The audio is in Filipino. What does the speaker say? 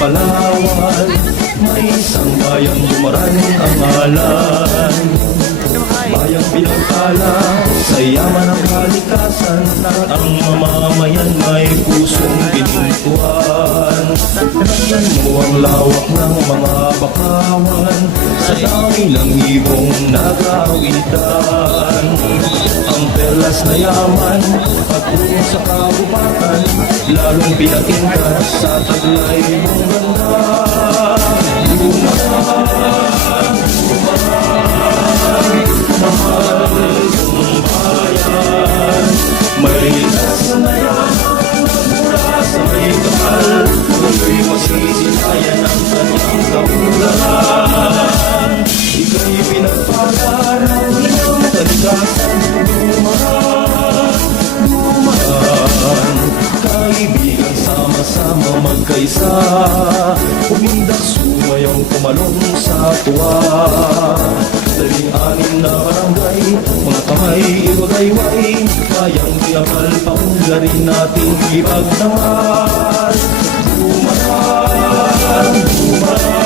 Palawan, may isang bayang bumaran ang ngalan. Bayang pinagpala sa yaman ng kalikasan, ang mamamayan may pusong pinuntuan. Tignan mo ang lawak ng mga bakawan, sa dami ng ibong nag-awitan. Ang perlas na yaman patungo sa kabupatan, lalong pinatingkas sa taglay mong ganda. Mahal kong bayan, may kasanayan mula sa may kapal, ako'y masisilayan ang kanyang kaulahan. Ika'y pinagpagaraw ng kalikasan, dumaan, kaibigan sama-sama magkaisa, umindak sumayong kumalong sa tuwa. Daling-anim na barangay, mga kamay iwagayway, kayang pinapal paungarin natin ipagdamag. Dumaan, dumaan.